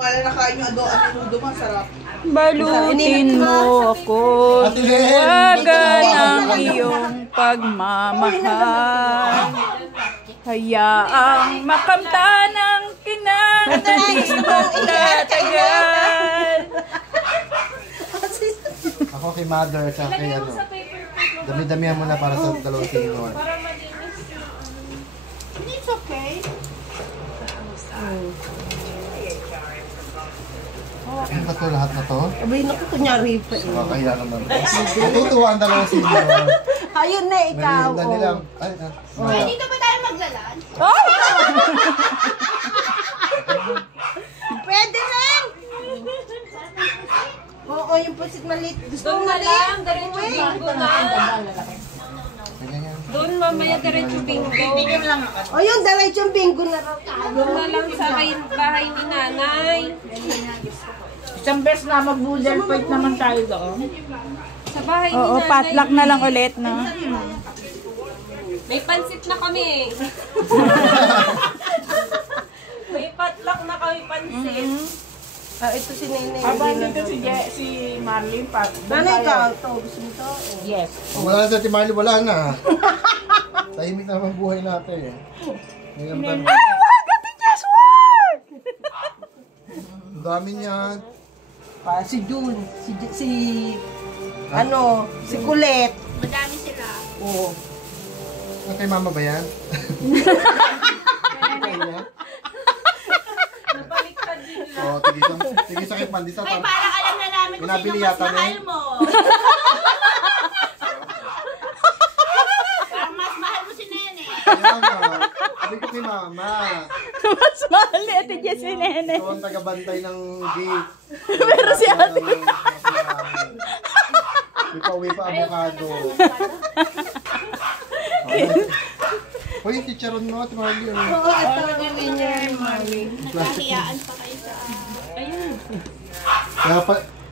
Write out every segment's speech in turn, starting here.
Wala na kain yung adobo nudo, masarap. Balutin mo ako, huwagan ang iyong pagmamahal. Hayaang makamtan ang kinakaling magtatagal. Ako kay mother, sa kay ano. Dami-damihan mo na para sa dalawang sinuwan. It's okay. Ano ba ito lahat na to? Abay, naku, kunyari pa eh. Kaya naman. Natutuwa ang dalawang sinuwan. Ayun na, ikaw. Ay, dito ba tayo maglalaan? Pwede rin! Oo, yung pusit maliit. Gusto mo na maliit? lang, diretso bingo na. Doon mamaya diretso bingo. O yung diretsong bingo na raw. Doon na lang sa bahay ni nanay. Isang beses na mag-boodle fight naman tayo doon. Sa bahay ni Oo, nanay. potluck na lang ulit, no? May pansit na kami. May potluck na kami pansit. Ito si Nene. Habang dito si Marlene pa. Nanay ka, ito. Gusto mo ito? Yes. Wala na sa Timali, wala na. Tahimik na naman buhay natin. Ngayon ba? Ay, wag! Ate Jess, wag! Ang dami niyan. Si June. Si Kulet. Madami sila. Oo. Ano kay mama ba yan? Nabaliktad din lang. Oo, tigil sa kay Pandisa. Ay, parang alam na namin kung sino mas mahal mo. Parang mas mahal mo si Nene. Kaya nga, sabi ko kay mama. Mas mahal ni Ate Jess si Nene. Ito ang tagabantay ng gate. Pero si Ate... May pauwi pa avocado. Hoy, yung chicharon mo, Ate Marley. Oo, ito ang gawin niya. Nakahiyaan pa kayo sa... Ayun.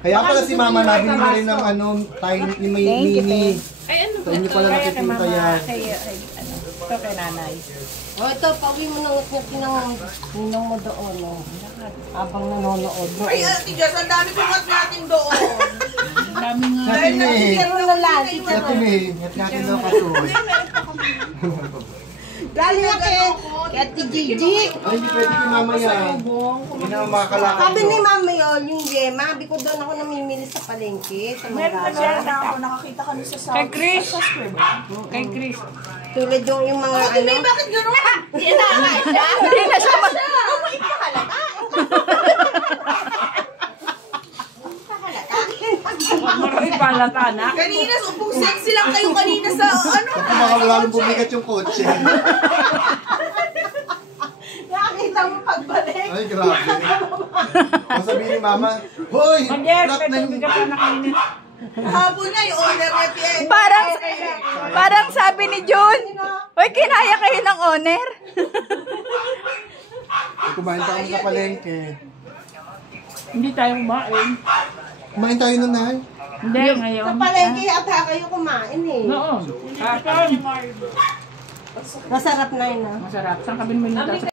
Kaya pala si mama nabili na rin ng tiny ni mini. Ay, ano Sa inyo pala nakikita yan. Ito kay nanay. Ito, pauwi mo ng ninong mo doon. Habang nanonood. Ay, Ate Jess, ang dami kumat natin doon. Dami nga. Natin eh. Pero na lang. Natin eh. Natin daw kasuwi. Lalo na kay Ate Gigi. Ay, hindi pwede kay mama yan. Hindi na makakalakad. Sabi ni Mama yun, yung Gemma, sabi ko doon ako namimili sa palengke, sa Meron na Magdala. siya ako nakakita kami sa South. Kay Chris. Kay Chris. Tulad yung mga ano. Bakit gano'n? Hindi na siya mag... Maroy palata na. Kanina, upong sexy lang kayo kanina sa ano. Kung makalalong bumigat yung kotse. Nakakita mo pagbalik. Ay, grabe. Ang sabihin ni mama, hoy! Yes, Flat na may yung... tubig ka pa nakainit. Hapon na yung owner na PN. Parang sabi ni June, uy, kinaya kayo ng owner. Kumain pa kami sa palengke. Hindi tayo kumain. Kumain tayo nun, Nay. Hindi, ngayon. Sa palengke ata kayo kumain eh. Oo. Kapon. Masarap na yun ah. Masarap. Saan ka binili